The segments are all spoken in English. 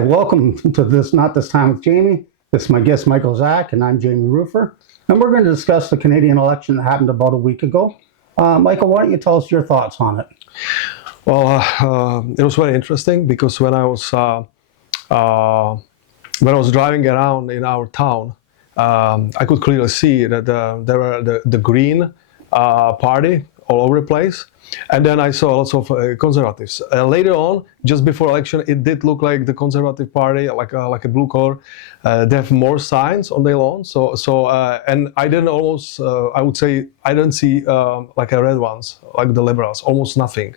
Hi, welcome to this Not This Time with Jamie. This is my guest, Michael Zach, and I'm Jamie Rufer. And we're going to discuss the Canadian election that happened about a week ago. Michael, why don't you tell us your thoughts on it? Well, it was very interesting because when I was driving around in our town, I could clearly see that there were the Green Party all over the place, and then I saw lots of conservatives. Later on, just before election, it did look like the Conservative Party, like a blue color. They have more signs on their lawn. And I didn't I would say I didn't see like a red ones, like the Liberals, almost nothing.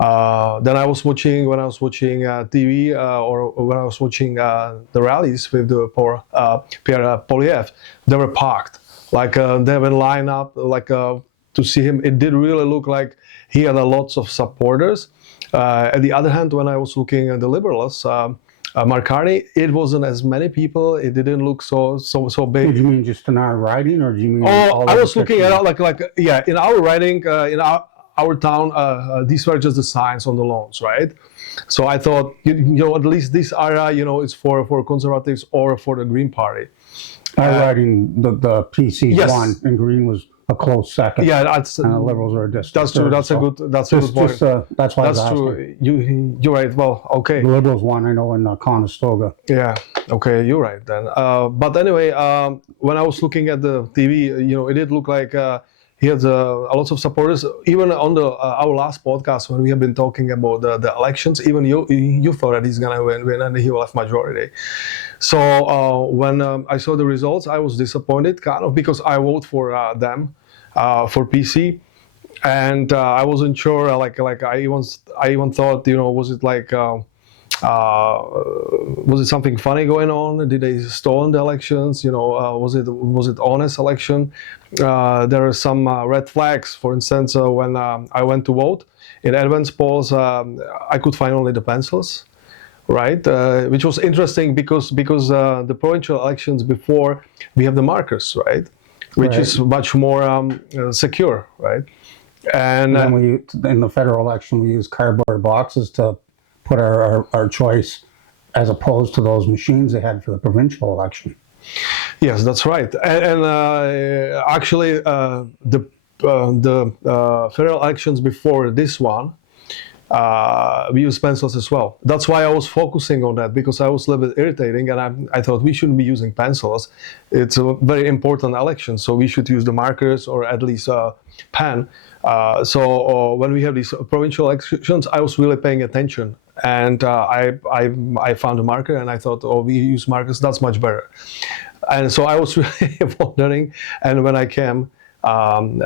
Then when I was watching TV or when I was watching the rallies with Pierre Poilievre, they were packed. Like they were lined up to see him. It did really look like he had lots of supporters. On the other hand, when I was looking at the Liberals, Mark Carney, it wasn't as many people. It didn't look so big. Did you mean just in our riding, or do you mean? I was looking at it in our riding, in our town. These were just the signs on the lawns, right? So I thought, at least this area, is for conservatives or for the Green Party. Our riding, the PC Yes. won, and Green was a close second. Yeah, and the Liberals are a distant that's true. third, That's a good point. That's why I was That's asking. true. You're right. Well, okay. The Liberals won, I know, in Conestoga. Yeah. Okay. You're right then. But anyway, when I was looking at the TV, it did look like he had a lot of supporters. Even on our last podcast when we have been talking about the elections, even you thought that he's gonna win, and he will have majority. So when I saw the results, I was disappointed, kind of, because I vote for them, for PC, and I wasn't sure. I even thought, was it was it something funny going on? Did they stole the elections? Was it honest election? There are some red flags. For instance, when I went to vote in advance polls, I could find only the pencils. Right, which was interesting because the provincial elections before we have the markers, right, which is much more secure, right? And then in the federal election, we use cardboard boxes to put our choice, as opposed to those machines they had for the provincial election. Yes, that's right. And actually, the federal elections before this one, we use pencils as well. That's why I was focusing on that, because I was a little bit irritating, and I thought we shouldn't be using pencils. It's a very important election, so we should use the markers or at least a pen. So when we have these provincial elections, I was really paying attention, and I found a marker, and I thought, we use markers. That's much better. And so I was really wondering, and when I came. And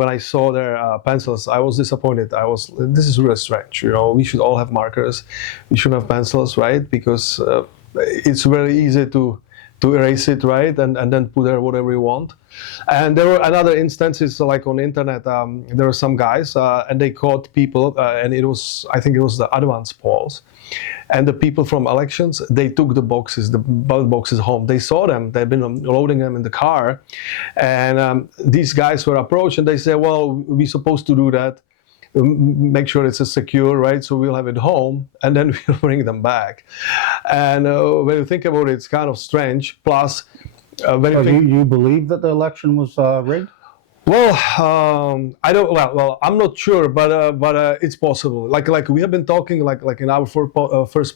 when I saw their pencils, I was disappointed. This is really strange. We should all have markers. We should have pencils, right? Because it's very easy to erase it, right? And then put there whatever you want. And there were another instances, like on the internet, there were some guys, and they caught people, and I think it was the advance polls. And the people from elections, they took the ballot boxes home. They saw them. They've been loading them in the car. And these guys were approached, and they said, well, we're supposed to do that. Make sure it's secure, right? So we'll have it home, and then we'll bring them back. And when you think about it, it's kind of strange. Plus, you believe that the election was rigged? Well, I don't. Well, I'm not sure, but it's possible. Like we have been talking, like in our first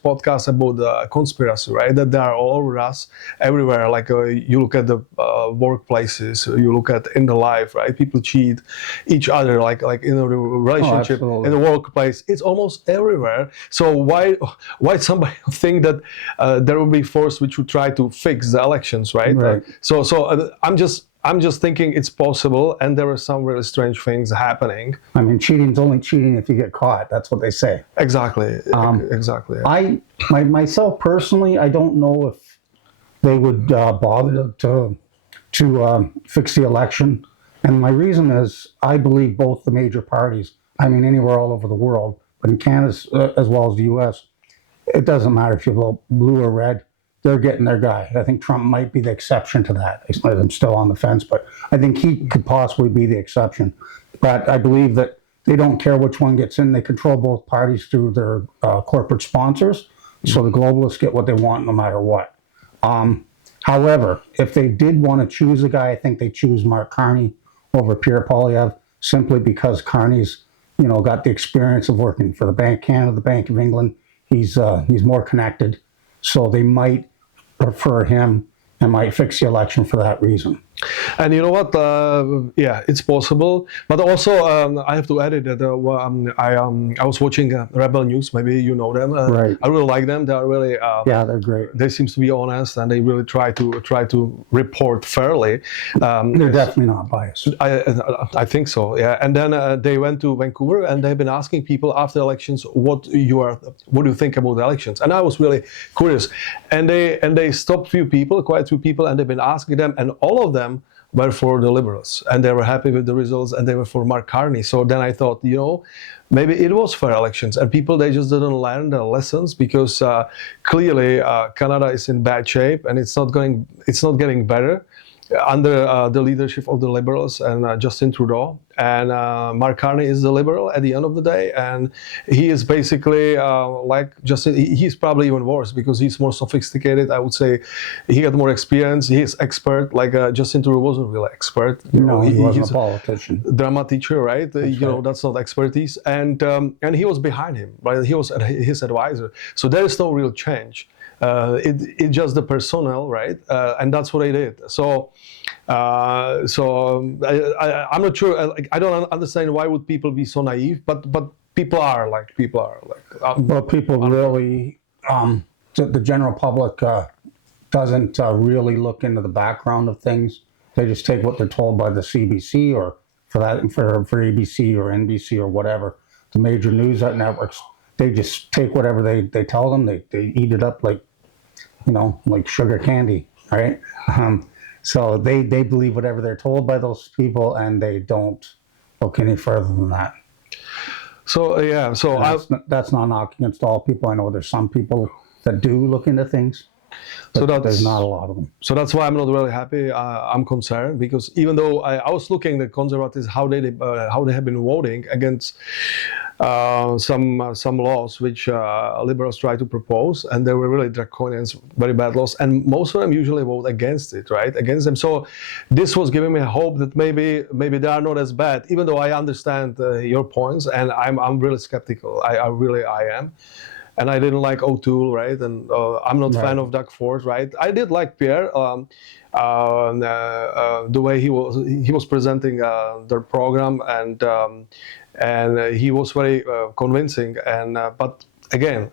podcast about the conspiracy, right? That they are all over us, everywhere. Like you look at the workplaces, you look at in the life, right? People cheat each other, like in a relationship, in the workplace. It's almost everywhere. So why somebody think that there will be force which would try to fix the elections, right? Right. So I'm just thinking it's possible, and there are some really strange things happening. I mean, cheating's only cheating if you get caught. That's what they say. Exactly. Exactly. Myself personally, I don't know if they would bother to fix the election. And my reason is, I believe both the major parties, I mean, anywhere all over the world, but in Canada as well as the U.S., it doesn't matter if you vote blue or red. They're getting their guy. I think Trump might be the exception to that. I'm still on the fence, but I think he could possibly be the exception. But I believe that they don't care which one gets in. They control both parties through their corporate sponsors. So the globalists get what they want no matter what. However, if they did want to choose a guy, I think they choose Mark Carney over Pierre Poilievre simply because Carney's, got the experience of working for the Bank of Canada, the Bank of England. He's more connected, so they might prefer him and might fix the election for that reason. And you know what? Yeah, it's possible. But also, I have to add it that I was watching Rebel News. Maybe you know them. Right. I really like them. They are really Yeah, they're great. they seem to be honest, and they really try to report fairly. They're definitely not biased. I think so. Yeah. And then they went to Vancouver, and they've been asking people after elections what do you think about the elections? And I was really curious. And they stopped quite a few people, and they've been asking them, and all of them were for the Liberals, and they were happy with the results, and they were for Mark Carney. So then I thought, maybe it was fair elections, and people, they just didn't learn the lessons, because clearly Canada is in bad shape, and it's not getting better under the leadership of the Liberals and Justin Trudeau. And Mark Carney is the Liberal at the end of the day, and he is basically like Justin. He's probably even worse because he's more sophisticated. I would say he got more experience. He's expert. Like Justin Trudeau wasn't really expert. He wasn't he's a politician. Drama teacher, right? That's not expertise. And he was behind him, right? He was his advisor. So there is no real change. It's just the personnel, right? And that's what they did. So I'm not sure. I don't understand why would people be so naive, but people are like. Well, people really, the general public doesn't really look into the background of things. They just take what they're told by the CBC or for ABC or NBC or whatever, the major news networks. They just take whatever they tell them. They eat it up like sugar candy, right? So they believe whatever they're told by those people, and they don't look any further than that. So yeah, that's not a knock against all people. I know there's some people that do look into things, but there's not a lot of them. So that's why I'm not really happy. I'm concerned because even though I was looking at the Conservatives, how they have been voting against some laws which Liberals try to propose, and they were really draconian, very bad laws, and most of them usually vote against it, right? Against them. So this was giving me hope that maybe they are not as bad, even though I understand your points, and I'm really skeptical. I am. And I didn't like O'Toole, right? And I'm not a fan of Doug Ford, right? I did like Pierre, the way he was presenting their program, and he was very convincing. And but again,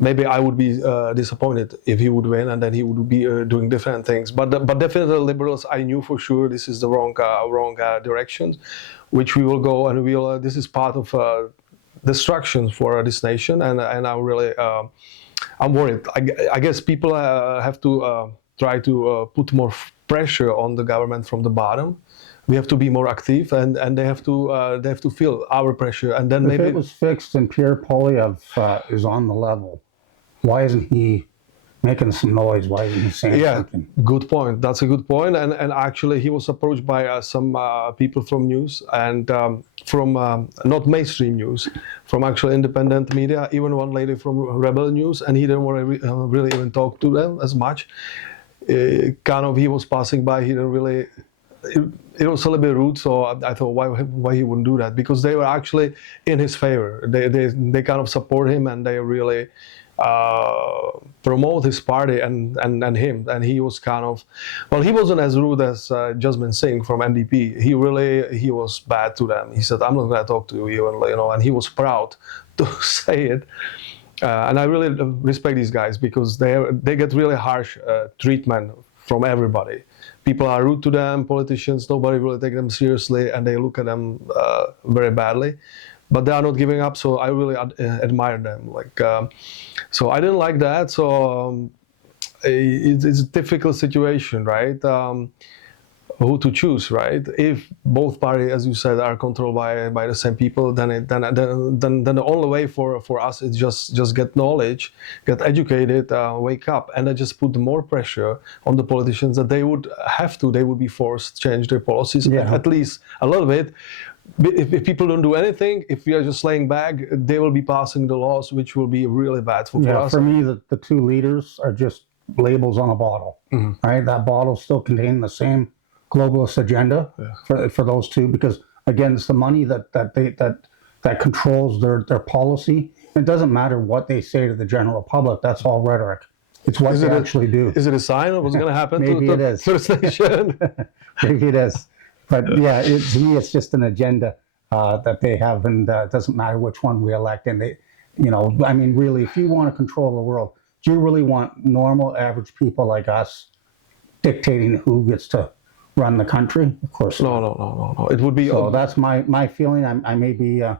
maybe I would be disappointed if he would win, and then he would be doing different things. But definitely, Liberals, I knew for sure this is the wrong direction, which we will go, and we'll. This is part of destruction for this nation, and I'm really I'm worried. I guess people have to try to put more pressure on the government from the bottom. We have to be more active, and they have to feel our pressure, and then maybe if it was fixed and Pierre Poilievre is on the level, why isn't he making some noise? Why isn't he saying something? Good point. That's a good point. And actually, he was approached by some people from news and from not mainstream news, from actual independent media, even one lady from Rebel News, and he didn't want to really even talk to them as much. He was passing by. He didn't really. It was a little bit rude, so I thought why he wouldn't do that, because they were actually in his favor. They kind of support him, and they really promote his party and him. And he was kind of, well, he wasn't as rude as Jasmine Singh from NDP. He was bad to them. He said, "I'm not going to talk to you," and he was proud to say it. And I really respect these guys because they get really harsh treatment from everybody. People are rude to them, politicians, nobody really take them seriously, and they look at them very badly. But they are not giving up, so I really admire them. So I didn't like that. So it's a difficult situation, right? Who to choose, right? If both parties, as you said, are controlled by the same people, then the only way for us is just get knowledge, get educated, wake up, and then just put more pressure on the politicians that they would be forced to change their policies at least a little bit. if people don't do anything, if we are just laying back, they will be passing the laws, which will be really bad for Yeah, us. for me, the two leaders are just labels on a bottle, right? That bottle still contains the same globalist agenda for those two, because again, it's the money that controls their policy. It doesn't matter what they say to the general public. That's all rhetoric. It's what they actually do. Is it a sign of what's going to happen Maybe to it is. First Nation? Maybe it is. But yeah, to me, it's just an agenda that they have, and it doesn't matter which one we elect. And they, I mean, really, if you want to control the world, do you really want normal, average people like us dictating who gets to run the country? Of course not. No. It would be. So that's my feeling. I may be, on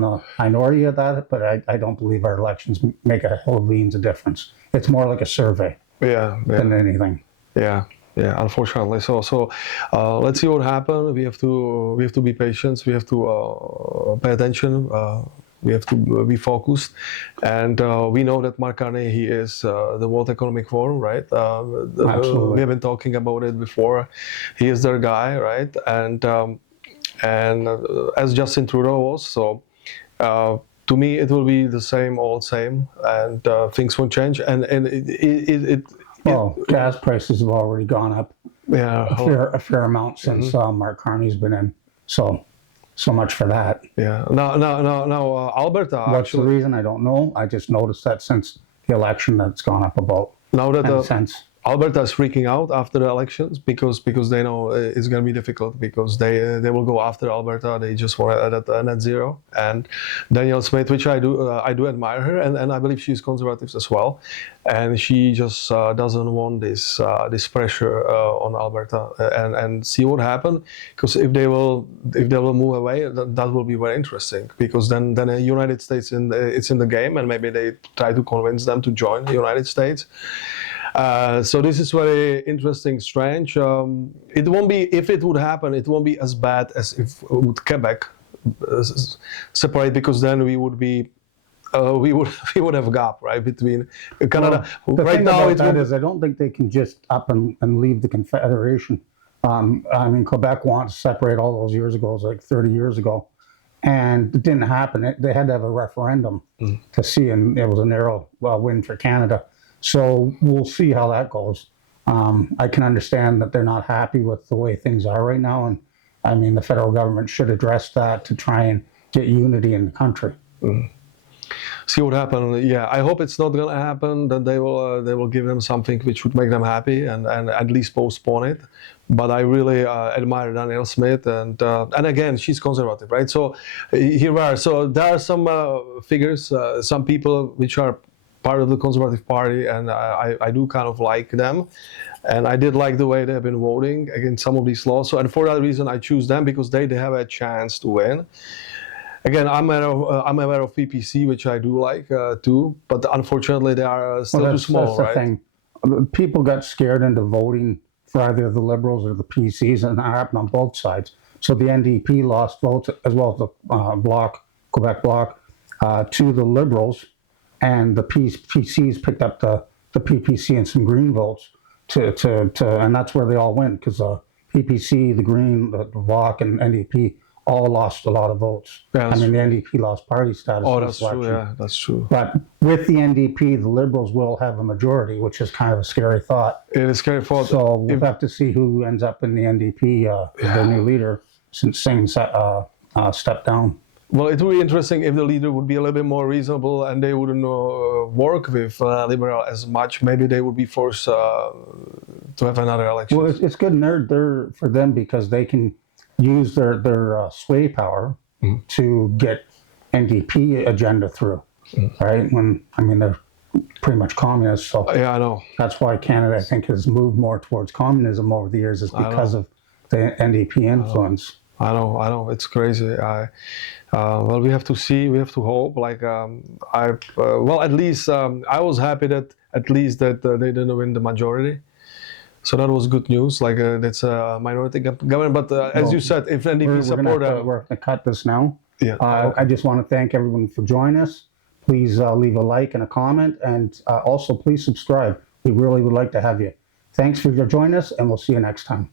the minority of that, but I don't believe our elections make a whole beans of difference. It's more like a survey than anything. Yeah, unfortunately. So let's see what happens. We have to be patient. We have to pay attention. We have to be focused, and we know that Mark Carney, he is the World Economic Forum, right? Absolutely. We have been talking about it before. He is their guy, right? And as Justin Trudeau was, so to me it will be the same old same, and things won't change. And Well, gas prices have already gone up a fair amount since Mark Carney's been in. So much for that. Yeah. Now, Alberta. What's the reason? I don't know. I just noticed that since the election, that's gone up about Now that 10 cents. Alberta is freaking out after the elections because they know it's going to be difficult, because they will go after Alberta. They just want to add a net zero. And Danielle Smith, which I do admire her, and I believe she's conservative as well, and she just doesn't want this pressure on Alberta and see what happens, because if they will move away, that will be very interesting, because then the United States it's in the game, and maybe they try to convince them to join the United States. So this is very interesting, strange. It won't be, if it would happen, it won't be as bad as if would Quebec separate, because then we would be we would have a gap, right, between Canada. Well, the right thing now, about that is I don't think they can just up and leave the Confederation. I mean, Quebec wanted to separate all those years ago. It was like 30 years ago. And it didn't happen. They had to have a referendum to see, and it was a narrow win for Canada. So we'll see how that goes. I can understand that they're not happy with the way things are right now. And I mean, the federal government should address that to try and get unity in the country. See what happens. Yeah, I hope it's not going to happen, that they will give them something which would make them happy and at least postpone it. But I really admire Danielle Smith, and again, she's conservative, right? So here we are. So there are some figures, some people which are part of the Conservative Party, and I do kind of like them. And I did like the way they've been voting against some of these laws. So, and for that reason, I choose them, because they have a chance to win. Again, I'm aware of PPC, which I do like too, but unfortunately they are still too small, that's the right? thing. People got scared into voting for either the Liberals or the PCs, and that happened on both sides. So the NDP lost votes, as well as the Quebec Bloc, to the Liberals, and the PCs picked up the PPC and some Green votes and that's where they all went, because PPC, the Green, the Bloc, and NDP all lost a lot of votes. Yeah, I mean, the NDP lost party status. Oh, in that's this election. true. Yeah, that's true. But with the NDP, the Liberals will have a majority, which is kind of a scary thought. It is scary for. So we'll have to see who ends up in the NDP as their new leader, since Singh stepped down. Well, it would be interesting if the leader would be a little bit more reasonable and they wouldn't work with Liberal as much. Maybe they would be forced to have another election. Well, it's good they're for them, because they can use their sway power to get NDP agenda through, right? They're pretty much communists, so Yeah, I know. that's why Canada, I think, has moved more towards communism over the years, is because of the NDP influence. I know. It's crazy. Well, we have to see. We have to hope. Like at least I was happy that at least that they didn't win the majority. So that was good news. Like that's a minority government. But as you said, if NDP support, we're going to cut this now. Yeah. I just want to thank everyone for joining us. Please leave a like and a comment, and also please subscribe. We really would like to have you. Thanks for joining us, and we'll see you next time.